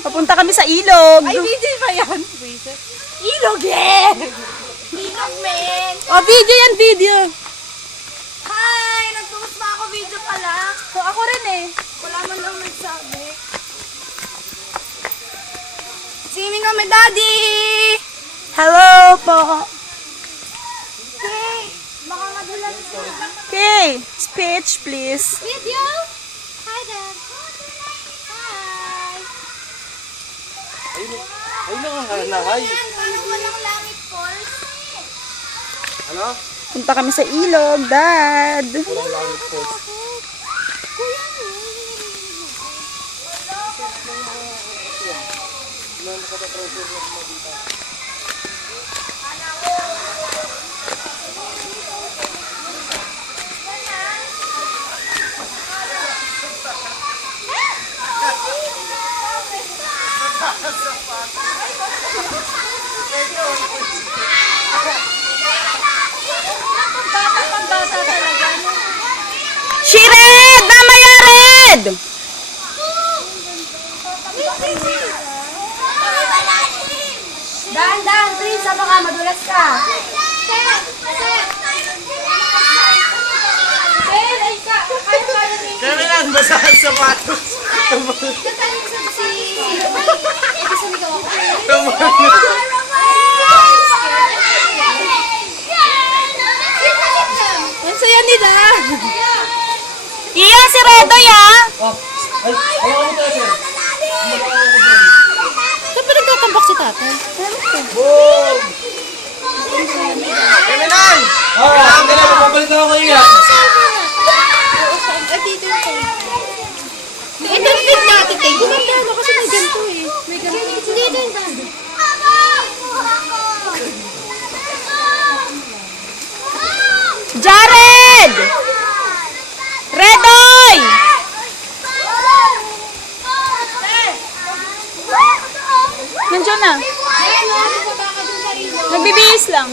Papunta kami sa ilog. Ay, DJ ba yan? Ilog eh! Ilog, men! Oh, video yan, video. Hi! Nagtutos pa ako video pala. So, ako rin eh. Wala man lang nagsabi. Swimming kami, Daddy! Hello po. Hey! Baka madulas na. Okay, speech please. Video? Hi, Dad. Hi! Ay lang ang nahay. Yan, parang walang langit, Paul. Ano? Punta kami sa ilog, Dad. Walang langit po. Kuya, She red! Mamaya red! Dahan-dahan, Prince. Baka madulas ka. Kaya lang, basahan sapatos. Ang saya nila. Iya, si Redo ya. Ay, ayaw ko tayo, sir. Saan pa nagtatambak si tatay? Boom! Kaya lang! Kailangan ka na, mapapalik ako kayo yan. Ito yung big natin, Tay. Gumanda, no? Kasi may ganito eh. May ganito. Hindi, ito yung dad. Jared! Redoy! Nandiyan na. Nagbibihis lang.